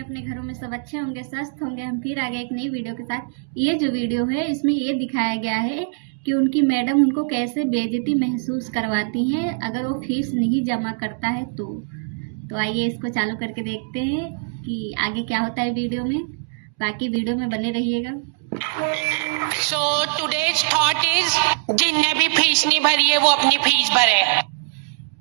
अपने घरों में सब अच्छे होंगे, स्वस्थ होंगे। हम फिर आ गए एक नई वीडियो के साथ। ये जो वीडियो है इसमें ये दिखाया गया है कि उनकी मैडम उनको कैसे बेइज्जती महसूस करवाती हैं अगर वो फीस नहीं जमा करता है तो आइए इसको चालू करके देखते हैं कि आगे क्या होता है वीडियो में। बाकी वीडियो में बने रहिएगा। So today's thought is जिनने भी फीस नहीं भरी है वो अपनी फीस भरे।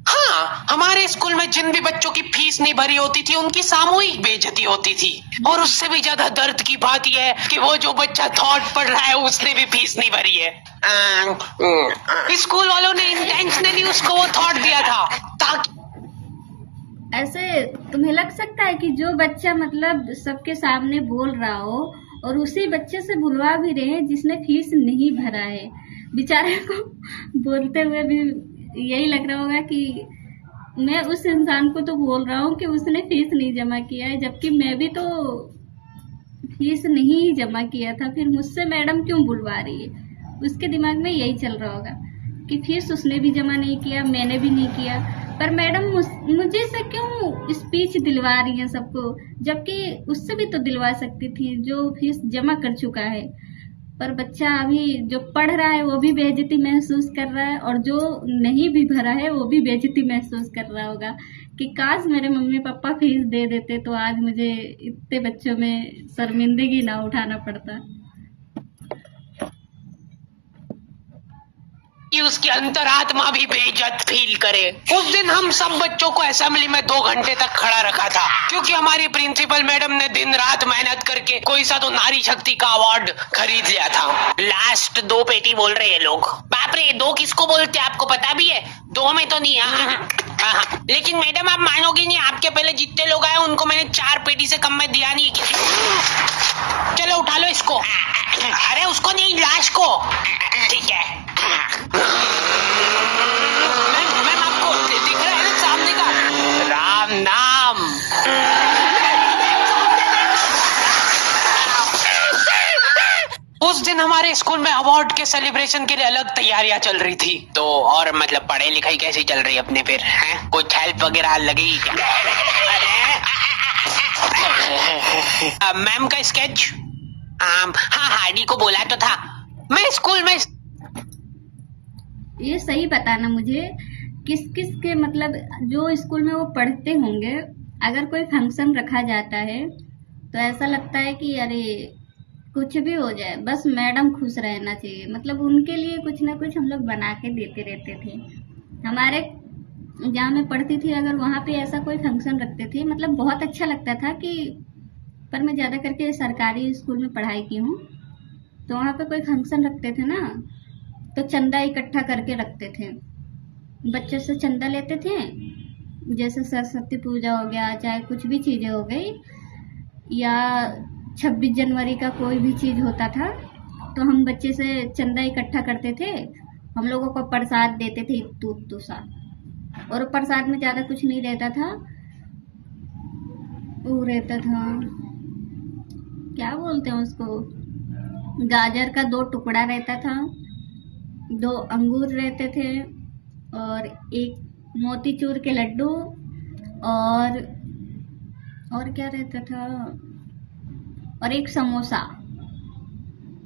हाँ, हमारे स्कूल में जिन भी बच्चों की फीस नहीं भरी होती थी उनकी सामूहिक बेइज्जती होती थी। और उससे भी ज्यादा दर्द की बात यह है कि वो जो बच्चा थॉट पढ़ रहा है उसने भी फीस नहीं भरी है। स्कूल वालों ने इंटेंशनली उसको वो थॉट दिया था ताकि ऐसे तुम्हें लग सकता है कि जो बच्चा मतलब सबके सामने बोल रहा हो और उसी बच्चे से बुलवा भी रहे हैं जिसने फीस नहीं भरा है। बेचारे को बोलते हुए भी यही लग रहा होगा कि मैं उस इंसान को तो बोल रहा हूँ कि उसने फीस नहीं जमा किया है, जबकि मैं भी तो फीस नहीं जमा किया था, फिर मुझसे मैडम क्यों बुलवा रही है। उसके दिमाग में यही चल रहा होगा कि फीस उसने भी जमा नहीं किया, मैंने भी नहीं किया, पर मैडम मुझे से क्यों स्पीच दिलवा रही है सबको, जबकि उससे भी तो दिलवा सकती थी जो फीस जमा कर चुका है। पर बच्चा अभी जो पढ़ रहा है वो भी बेइज्जती महसूस कर रहा है और जो नहीं भी भरा है वो भी बेइज्जती महसूस कर रहा होगा कि काश मेरे मम्मी पापा फीस दे देते तो आज मुझे इतने बच्चों में शर्मिंदगी ना उठाना पड़ता। कि उसकी अंतरात्मा भी बेइज्जत फील करे। उस दिन हम सब बच्चों को असेंबली में 2 घंटे तक खड़ा रखा था क्योंकि हमारी प्रिंसिपल मैडम ने दिन रात मेहनत करके कोई सा तो नारी शक्ति का अवार्ड खरीद लिया था। लास्ट 2 पेटी बोल रहे हैं लोग। बाप रे, 2 किसको बोलते आपको पता भी है? 2 में तो नहीं। हाँ। लेकिन मैडम आप मानोगे नहीं, आपके पहले जितने लोग आए उनको मैंने 4 पेटी से कम में दिया नहीं किसी। चलो उठा लो इसको। अरे उसको नहीं, लाश को। ठीक है। मैम आपको दिख रहा है ना सामने का राम नाम। उस दिन हमारे स्कूल में अवार्ड के सेलिब्रेशन के लिए अलग तैयारियां चल रही थी। तो और मतलब पढ़ाई लिखाई कैसी चल रही है अपने फिर हैं? कुछ हेल्प वगैरह लगेगी क्या? मैम का स्केच हाँ हार्डी को बोला तो था। मैं स्कूल में ये सही बताना मुझे किस किस के मतलब जो स्कूल में वो पढ़ते होंगे, अगर कोई फंक्शन रखा जाता है तो ऐसा लगता है कि अरे कुछ भी हो जाए बस मैडम खुश रहना चाहिए। मतलब उनके लिए कुछ ना कुछ हम लोग बना के देते रहते थे। हमारे जहाँ मैं पढ़ती थी अगर वहाँ पे ऐसा कोई फंक्शन रखते थे मतलब बहुत अच्छा लगता था कि, पर मैं ज़्यादा करके सरकारी स्कूल में पढ़ाई की हूँ तो वहाँ पे कोई फंक्शन रखते थे ना तो चंदा इकट्ठा करके रखते थे। बच्चों से चंदा लेते थे, जैसे सरस्वती पूजा हो गया, चाहे कुछ भी चीज़ें हो गई, या 26 जनवरी का कोई भी चीज़ होता था तो हम बच्चे से चंदा इकट्ठा करते थे। हम लोगों को प्रसाद देते थे इत्तू सा, और प्रसाद में ज़्यादा कुछ नहीं रहता था। वो रहता था, क्या बोलते हैं उसको, गाजर का 2 टुकड़ा रहता था, 2 अंगूर रहते थे, और एक मोतीचूर के लड्डू, और क्या रहता था, और एक समोसा।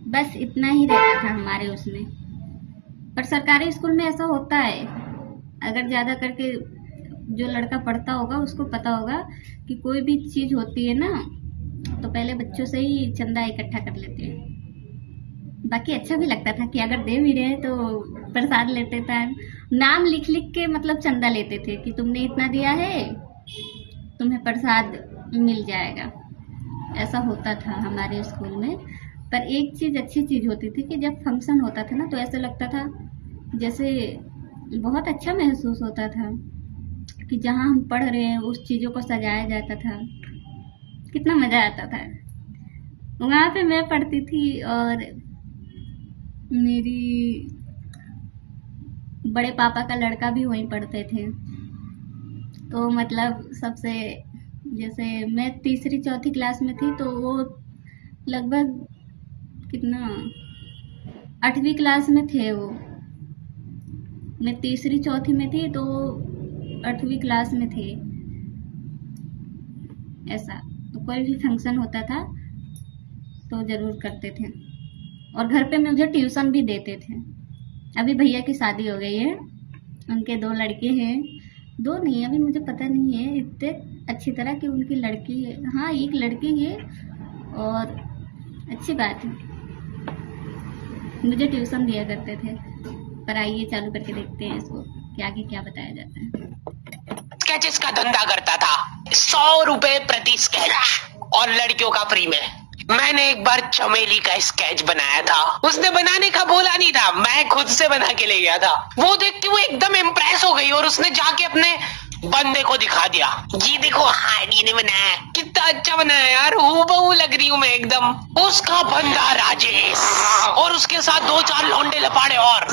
बस इतना ही रहता था हमारे उसमें। पर सरकारी स्कूल में ऐसा होता है, अगर ज़्यादा करके जो लड़का पढ़ता होगा उसको पता होगा कि कोई भी चीज़ होती है ना तो पहले बच्चों से ही चंदा इकट्ठा कर लेते हैं। बाकी अच्छा भी लगता था कि अगर दे भी रहे तो प्रसाद लेते थे, नाम लिख लिख के मतलब चंदा लेते थे कि तुमने इतना दिया है तुम्हें प्रसाद मिल जाएगा। ऐसा होता था हमारे स्कूल में। पर एक चीज़ अच्छी चीज़ होती थी कि जब फंक्शन होता था ना तो ऐसा लगता था जैसे बहुत अच्छा महसूस होता था कि जहाँ हम पढ़ रहे हैं उस चीज़ों को सजाया जाता था। कितना मज़ा आता था। वहाँ पे मैं पढ़ती थी और मेरी बड़े पापा का लड़का भी वहीं पढ़ते थे। तो मतलब सबसे, जैसे मैं 3री-4थी क्लास में थी तो वो लगभग कितना 8वीं क्लास में थे वो। मैं 3री-4थी में थी तो 8वीं क्लास में थे। ऐसा तो कोई भी फंक्शन होता था तो ज़रूर करते थे। और घर पे मुझे ट्यूशन भी देते थे। अभी भैया की शादी हो गई है, उनके 2 लड़के हैं, 2 नहीं अभी मुझे पता नहीं है इतने अच्छी तरह कि उनकी लड़की है, हाँ 1 लड़की है। और अच्छी बात है, मुझे ट्यूशन दिया करते थे। पर आइए चालू करके देखते हैं इसको कि आगे क्या बताया जाता है। स्केचेस का धंधा करता था, 100 रुपए प्रति स्केच और लड़कियों का फ्री में। मैंने एक बार चमेली का स्केच बनाया था, उसने बनाने का बोला नहीं था, मैं खुद से बना के ले गया था। वो देख के वो एकदम इम्प्रेस हो गई और उसने जाके अपने बंदे को दिखा दिया, ये देखो हार्डी ने बनाया, कितना अच्छा बनाया यार, हूबहू लग रही हूँ मैं एकदम। उसका बंदा राजेश और उसके साथ 2-4 लौंडे लपाड़े और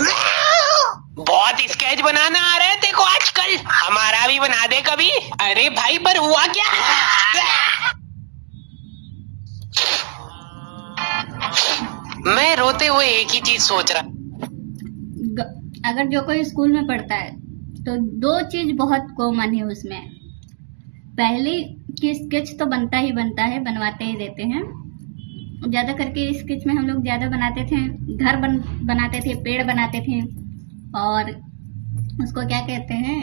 बहुत स्केच बनाना आ रहा है देखो आजकल, हमारा भी बना दे कभी। अरे भाई पर हुआ क्या, मैं रोते हुए एक ही चीज सोच रहा, अगर जो कोई स्कूल में पढ़ता है तो 2 चीज बहुत कॉमन है उसमें। पहली कि स्केच तो बनता ही बनता है, बनवाते ही रहते हैं। ज़्यादा करके स्केच में हम लोग ज़्यादा बनाते थे, घर बनाते थे, पेड़ बनाते थे, और उसको क्या कहते हैं,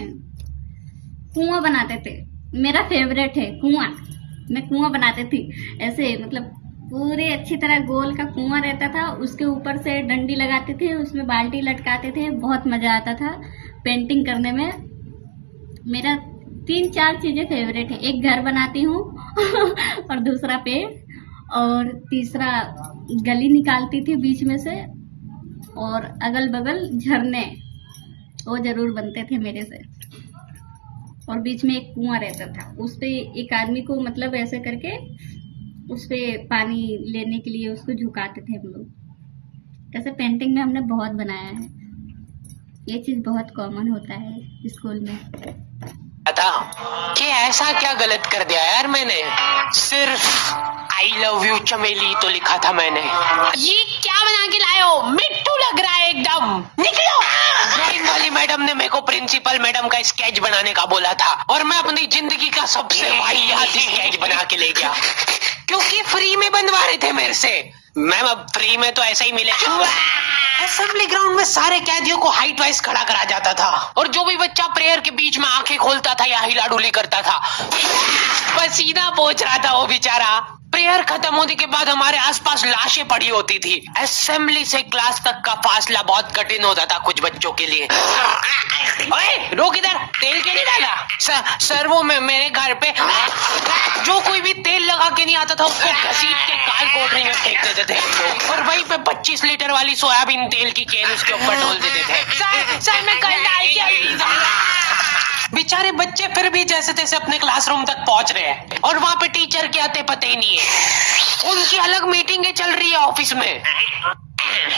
कुआं बनाते थे। मेरा फेवरेट है कुआं, मैं कुआं बनाती थी ऐसे, मतलब पूरे अच्छी तरह गोल का कुआं रहता था, उसके ऊपर से डंडी लगाते थे, उसमें बाल्टी लटकाते थे, बहुत मज़ा आता था पेंटिंग करने में। मेरा 3-4 चीज़ें फेवरेट है, एक घर बनाती हूँ और दूसरा पेड़, और तीसरा गली निकालती थी बीच में से, और अगल बगल झरने वो जरूर बनते थे मेरे से, और बीच में एक कुआं रहता था, उस पे एक आदमी को मतलब ऐसे करके उस पे पानी लेने के लिए उसको झुकाते थे हम लोग। ऐसे पेंटिंग में हमने बहुत बनाया है, ये चीज़ बहुत कॉमन होता है स्कूल में। था कि ऐसा क्या गलत कर दिया यार मैंने, सिर्फ आई लव यू चमेली तो लिखा था मैंने। ये क्या बना के लाए हो, मिट्टू लग रहा है एकदम, निकलो। ड्राइंग वाली मैडम ने मेरे को प्रिंसिपल मैडम का स्केच बनाने का बोला था, और मैं अपनी जिंदगी का सबसे वाहियात स्केच बना के ले गया, क्योंकि फ्री में बनवा रहे थे मेरे से। मैम अब फ्री में तो ऐसा ही मिलेगा। असेंबली ग्राउंड में सारे कैदियों को हाइट वाइज खड़ा करा जाता था, और जो भी बच्चा प्रेयर के बीच में आंखें खोलता था या हिला डुली करता था, पसीना पोंछ रहा था वो बेचारा। प्रेयर खत्म होने के बाद हमारे आसपास लाशें पड़ी होती थी। असेंबली से क्लास तक का फासला बहुत कठिन होता था कुछ बच्चों के लिए। ओए रोक इधर, तेल क्यों नहीं डाला? सर वो मेरे घर पे जो कोई भी तेल लगा के नहीं आता था उसको घसीट के काल कोठरी में फेंक देते थे हम लोग, और वहीं पे 25 लीटर वाली सोयाबीन तेल की कैन उसके ऊपर ढोल देते थे। सर मैं कल डाल के बेचारे बच्चे फिर भी जैसे तैसे अपने क्लासरूम तक पहुंच रहे हैं, और वहां पे टीचर के आते पते ही नहीं है, उनकी अलग मीटिंगें चल रही है ऑफिस में।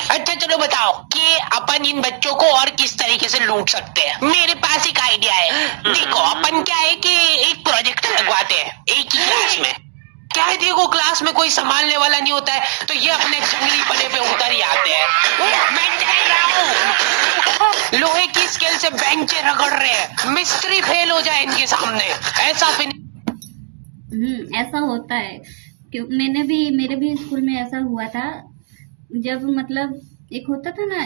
अच्छा चलो बताओ कि अपन इन बच्चों को और किस तरीके से लूट सकते हैं। मेरे पास एक आइडिया है, देखो अपन क्या है कि एक प्रोजेक्ट लगवाते हैं एक ही क्लास में। क्या है देखो, क्लास में कोई संभालने वाला नहीं होता है, तो ये अपने जंगली पने पे उतर ही आते हैं। मैं कह रहा हूँ लोहे की स्केल से बेंचे रगड़ रहे हैं, मिस्त्री फेल हो जाए इनके सामने, ऐसा ऐसा होता है। मेरे भी स्कूल में ऐसा हुआ था, जब मतलब एक होता था ना,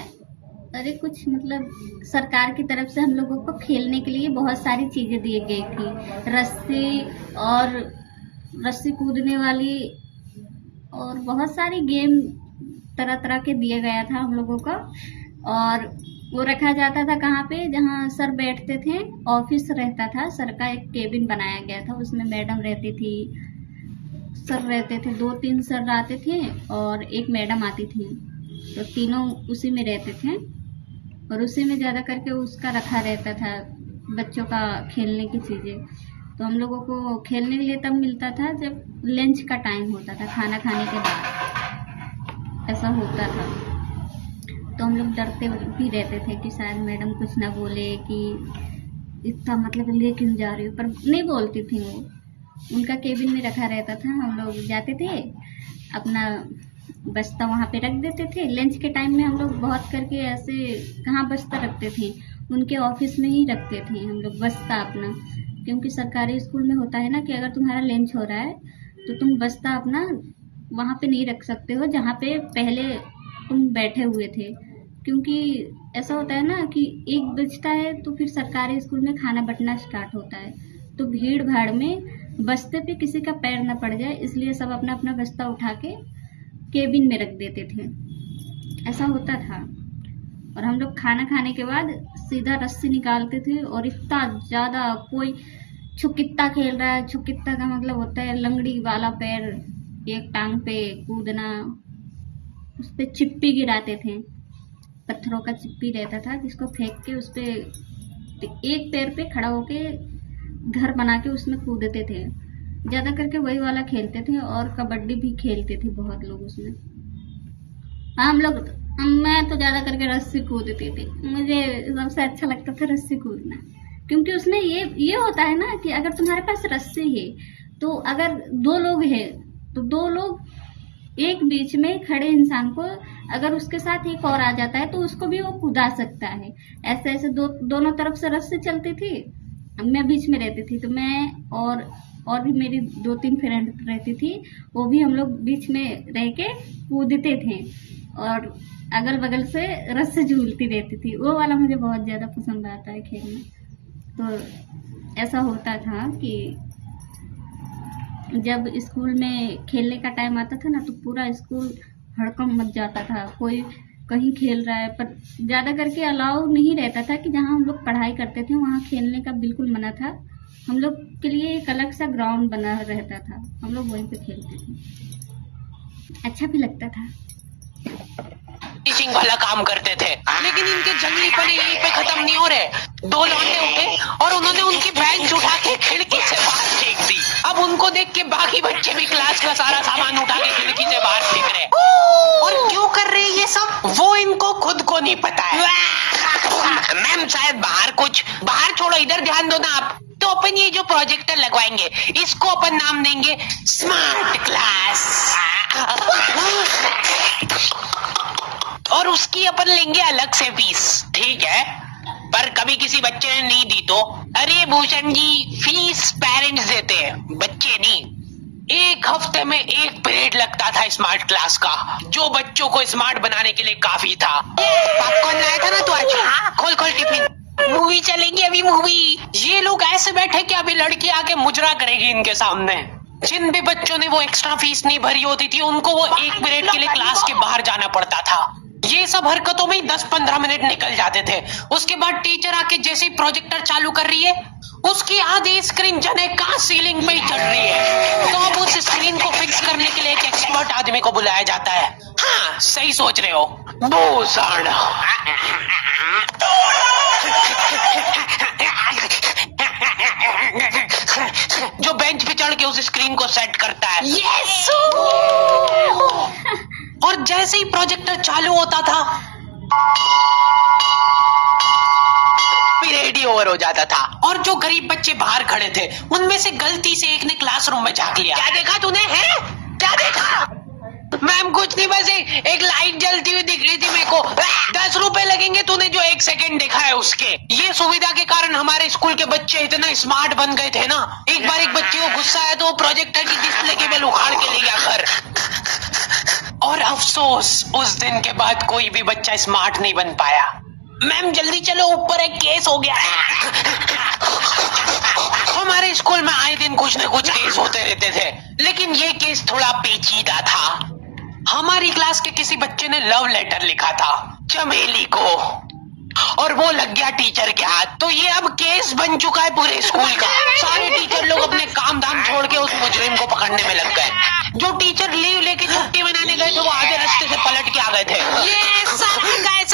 अरे कुछ मतलब सरकार की तरफ से हम लोगों को खेलने के लिए बहुत सारी चीज़ें दी गई थी, रस्सी कूदने वाली, और बहुत सारी गेम तरह तरह के दिया गया था हम लोगों को। और वो रखा जाता था कहाँ पे, जहाँ सर बैठते थे, ऑफिस रहता था सर का, एक केबिन बनाया गया था, उसमें मैडम रहती थी, सर रहते थे, 2-3 सर आते थे और एक मैडम आती थी, तो तीनों उसी में रहते थे, और उसी में ज़्यादा करके उसका रखा रहता था बच्चों का खेलने की चीज़ें। तो हम लोगों को खेलने के लिए तब मिलता था जब लंच का टाइम होता था, खाना खाने के बाद ऐसा होता था। तो हम लोग डरते भी रहते थे कि शायद मैडम कुछ ना बोले कि इतना मतलब ले क्यों जा रही हो, पर नहीं बोलती थी वो, उनका केबिन में रखा रहता था। हम लोग जाते थे, अपना बस्ता वहाँ पे रख देते थे। लंच के टाइम में हम लोग बहुत करके ऐसे कहाँ बस्ता रखते थे, उनके ऑफिस में ही रखते थे हम लोग बस्ता अपना, क्योंकि सरकारी स्कूल में होता है ना कि अगर तुम्हारा लंच हो रहा है तो तुम बस्ता अपना वहाँ पे नहीं रख सकते हो जहाँ पे पहले तुम बैठे हुए थे, क्योंकि ऐसा होता है ना कि 1 बजता है तो फिर सरकारी स्कूल में खाना बंटना स्टार्ट होता है, तो भीड़ भाड़ में बस्ते पे किसी का पैर न पड़ जाए, इसलिए सब अपना अपना बस्ता उठा के केबिन में रख देते थे। ऐसा होता था। और हम लोग खाना खाने के बाद सीधा रस्सी निकालते थे, और इतना ज़्यादा कोई छुकित्ता खेल रहा है, छुकित्ता का मतलब होता है लंगड़ी वाला पैर, एक टांग पे कूदना, उस पर चिप्पी गिराते थे, पत्थरों का चिप्पी रहता था जिसको फेंक के उस पर एक पैर पे खड़ा होके घर बना के उसमें कूदते थे। ज़्यादा करके वही वाला खेलते थे, और कबड्डी भी खेलते थे बहुत लोग उसमें। मैं तो ज़्यादा करके रस्सी कूदती थी, मुझे सबसे अच्छा लगता था रस्सी कूदना, क्योंकि उसमें ये होता है ना कि अगर तुम्हारे पास रस्सी है तो अगर 2 लोग हैं तो 2 लोग एक बीच में खड़े इंसान को अगर उसके साथ एक और आ जाता है तो उसको भी वो कूदा सकता है। ऐसे ऐसे दोनों तरफ से रस्सी चलती थी, मैं बीच में रहती थी, तो मैं और भी मेरी 2-3 फ्रेंड रहती थी, वो भी हम लोग बीच में रह के कूदते थे और अगल बगल से रस्सी झूलती रहती थी। वो वाला मुझे बहुत ज़्यादा पसंद आता है खेलना। तो ऐसा होता था कि जब स्कूल में खेलने का टाइम आता था ना तो पूरा स्कूल हड़कंप मच जाता था, कोई कहीं खेल रहा है, पर ज़्यादा करके अलाउ नहीं रहता था कि जहाँ हम लोग पढ़ाई करते थे वहाँ खेलने का बिल्कुल मना था। हम लोग के लिए एक अलग सा ग्राउंड बना रहता था, हम लोग वहीं पे खेलते थे, अच्छा भी लगता था। टीचिंग वाला काम करते थे, लेकिन इनके जंगली पने यहीं पे खत्म नहीं हो रहे। 2 लौंडे उठे और उन्होंने उनकी बेंच उठा के खिड़की से बाहर फेंक दी। अब उनको देख के बाकी बच्चे भी क्लास का सारा सामान उठा के खिड़की से बाहर फेंक रहे। और क्यों कर रहे हैं ये सब, वो इनको खुद को नहीं पता है। मैम शायद बाहर छोड़ो, इधर ध्यान दो ना आप। तो अपन ये जो प्रोजेक्टर लगवाएंगे इसको अपन नाम देंगे स्मार्ट क्लास, और उसकी अपन लेंगे अलग से फीस, ठीक है? पर कभी किसी बच्चे ने नहीं दी तो, अरे भूषण जी फीस पेरेंट्स देते हैं, बच्चे नहीं। 1 हफ्ते में 1 पीरियड लगता था स्मार्ट क्लास का, जो बच्चों को स्मार्ट बनाने के लिए काफी था। पॉपकॉर्न लाया था ना तू आज? खोल टिफिन, मूवी चलेगी अभी मूवी। ये लोग ऐसे बैठे कि अभी लड़की आके मुजरा करेगी इनके सामने। जिन भी बच्चों ने वो एक्स्ट्रा फीस नहीं भरी होती थी उनको वो 1 पीरियड के लिए क्लास के बाहर जाना पड़ता था। ये सब हरकतों में 10-15 मिनट निकल जाते थे। उसके बाद टीचर आके जैसे ही प्रोजेक्टर चालू कर रही है उसकी आधी स्क्रीन जने का सीलिंग पे ही चढ़ रही है, तो अब उस स्क्रीन को फिक्स करने के लिए एक एक्सपर्ट आदमी को बुलाया जाता है। हाँ सही सोच रहे हो, भूषण। जो बेंच पे चढ़ के उस स्क्रीन को सेट करता है। यस। और जैसे ही प्रोजेक्टर चालू होता था पीरियड ही ओवर हो जाता था, और जो गरीब बच्चे बाहर खड़े थे उनमें से गलती से एक ने क्लासरूम में झांक लिया। क्या देखा तूने? है क्या देखा? मैम कुछ नहीं, बस एक लाइट जलती हुई दिख रही थी मेरे को। 10 रुपए लगेंगे तूने जो 1 सेकंड देखा है उसके। ये सुविधा के कारण हमारे स्कूल के बच्चे इतना स्मार्ट बन गए थे ना, एक बार एक बच्चे को गुस्सा आया तो वो प्रोजेक्टर की डिस्प्ले केबल उखाड़ के ले गया घर। और अफसोस उस दिन के बाद कोई भी बच्चा स्मार्ट नहीं बन पाया। मैम जल्दी चलो, ऊपर एक केस हो गया। हमारे स्कूल में आए दिन कुछ न कुछ केस होते रहते थे, लेकिन ये केस थोड़ा पेचीदा था। हमारी क्लास के किसी बच्चे ने लव लेटर लिखा था चमेली को, और वो लग गया टीचर के हाथ। तो ये अब केस बन चुका है पूरे स्कूल का। सारे टीचर लोग अपने काम धाम छोड़ के उस मुजरिम को पकड़ने में लग गए। जो टीचर लीव लेके छुट्टी मनाने गए थे वो आधे रास्ते से पलट के आ गए थे। ये सर आ गए।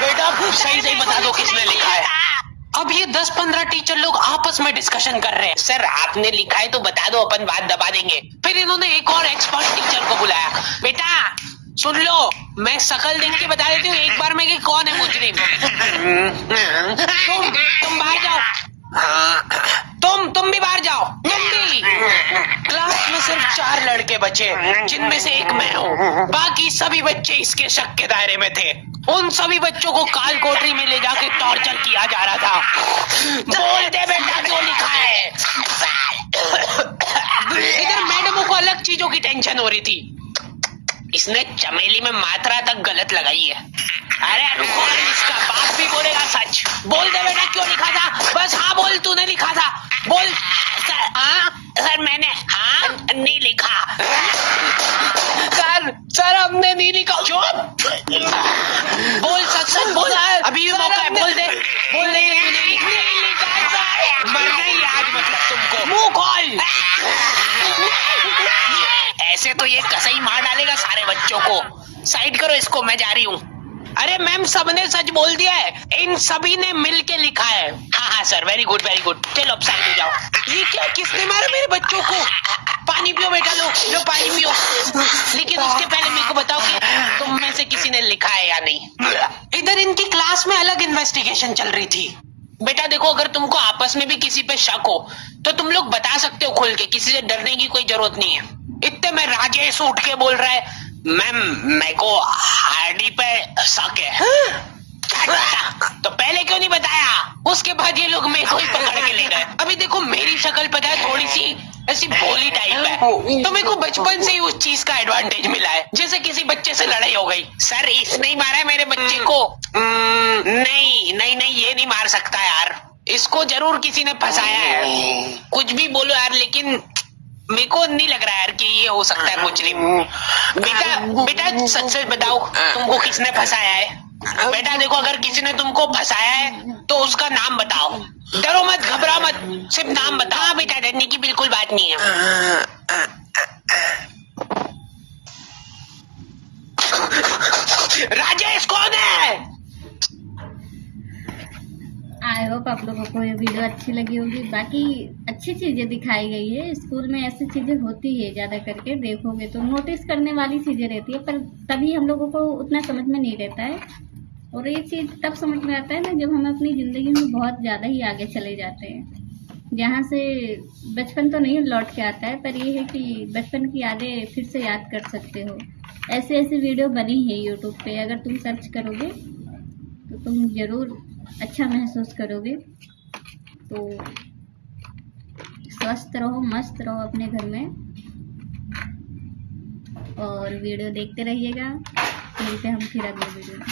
बेटा सही बता दो किसने लिखा है। अब ये 10-15 टीचर लोग आपस में डिस्कशन कर रहे हैं। सर आपने लिखा है तो बता दो, अपन बात दबा देंगे। फिर इन्होंने एक और एक्सपर्ट टीचर को बुलाया। बेटा सुन लो, मैं शक्ल देख के बता देती हूँ एक बार में कि कौन है मुजरिम। तुम बाहर जाओ। तुम भी बाहर जाओ जल्दी। क्लास में सिर्फ 4 लड़के बचे, जिनमें से एक मैं हूँ। बाकी सभी बच्चे इसके शक के दायरे में थे। उन सभी बच्चों को काल कोठरी में ले जाके टॉर्चर किया जा रहा था। बोल दे बेटा क्यों लिखा है। इधर मैडमों को अलग चीजों की टेंशन हो रही थी। इसने चमेली में मात्रा तक गलत लगाई है। अरे रुको, इसका बाप भी बोलेगा सच। बोल दे बेटा क्यों लिखा था। बस हाँ बोल, तूने लिखा था। बोल। सर मैंने नहीं लिखा। सर हमने नहीं लिखा। चुप। बोल सच बोल, अभी भी मौका है। बोल दे तूने नहीं लिखा। मरना ही आज मतलब तुमको। मुंह खोल। ऐसे तो ये कसाई मार डालेगा सारे बच्चों को। साइड करो इसको, मैं जा रही हूँ। अरे मैम सबने सच बोल दिया है, इन सभी ने मिल के लिखा है। हाँ sir, very good very good. चलो अब साइड हो जाओ। ये क्या, किसने मारा मेरे बच्चों को। पानी पियो बेटा, लो पानी पियो। लेकिन उसके पहले मेरे को बताओ कि तुम में से किसी ने लिखा है या नहीं। इधर इनकी क्लास में अलग इन्वेस्टिगेशन चल रही थी। बेटा देखो, अगर तुमको आपस में भी किसी पे शक हो तो तुम लोग बता सकते हो खुल के, किसी से डरने की कोई जरूरत नहीं है। इतने में राजेश उठ के बोल रहा है, मैम मेरे को हार्डी पे शक है। तो पहले क्यों नहीं बताया। उसके बाद ये लोग मेरे को ही पकड़ के ले गए। अभी देखो मेरी शक्ल पता है थोड़ी सी ऐसी भोली टाइप है, तो मेरे को बचपन से ही उस चीज का एडवांटेज मिला है। जैसे किसी बच्चे से लड़ाई हो गई, सर इसने ही मारा है मेरे बच्चे को। नहीं ये नहीं मार सकता यार, इसको जरूर किसी ने फंसाया है। कुछ भी बोलो यार, लेकिन मेरे को नहीं लग रहा यार कि ये हो सकता है कुछ नहीं। बेटा सच बताओ, तुमको किसने फंसाया है। बेटा देखो, अगर किसी ने तुमको फंसाया है तो उसका नाम बताओ। डरो मत, घबराओ मत, सिर्फ नाम बताओ। हाँ बेटा, डरने की बिल्कुल बात नहीं है। राजेश कौन है। आई होप आप लोगों को ये वीडियो अच्छी लगी होगी। बाकी अच्छी चीज़ें दिखाई गई है। स्कूल में ऐसी चीज़ें होती है, ज़्यादा करके देखोगे तो नोटिस करने वाली चीज़ें रहती है, पर तभी हम लोगों को उतना समझ में नहीं रहता है। और ये चीज़ तब समझ में आता है ना जब हम अपनी ज़िंदगी में बहुत ज़्यादा ही आगे चले जाते हैं, जहाँ से बचपन तो नहीं लौट के आता है, पर ये है कि बचपन की यादें फिर से याद कर सकते हो। ऐसी वीडियो बनी है यूट्यूब पे, अगर तुम सर्च करोगे तो तुम ज़रूर अच्छा महसूस करोगे। तो स्वस्थ रहो, मस्त रहो अपने घर में, और वीडियो देखते रहिएगा। मिलते हैं हम फिर अगले वीडियो में।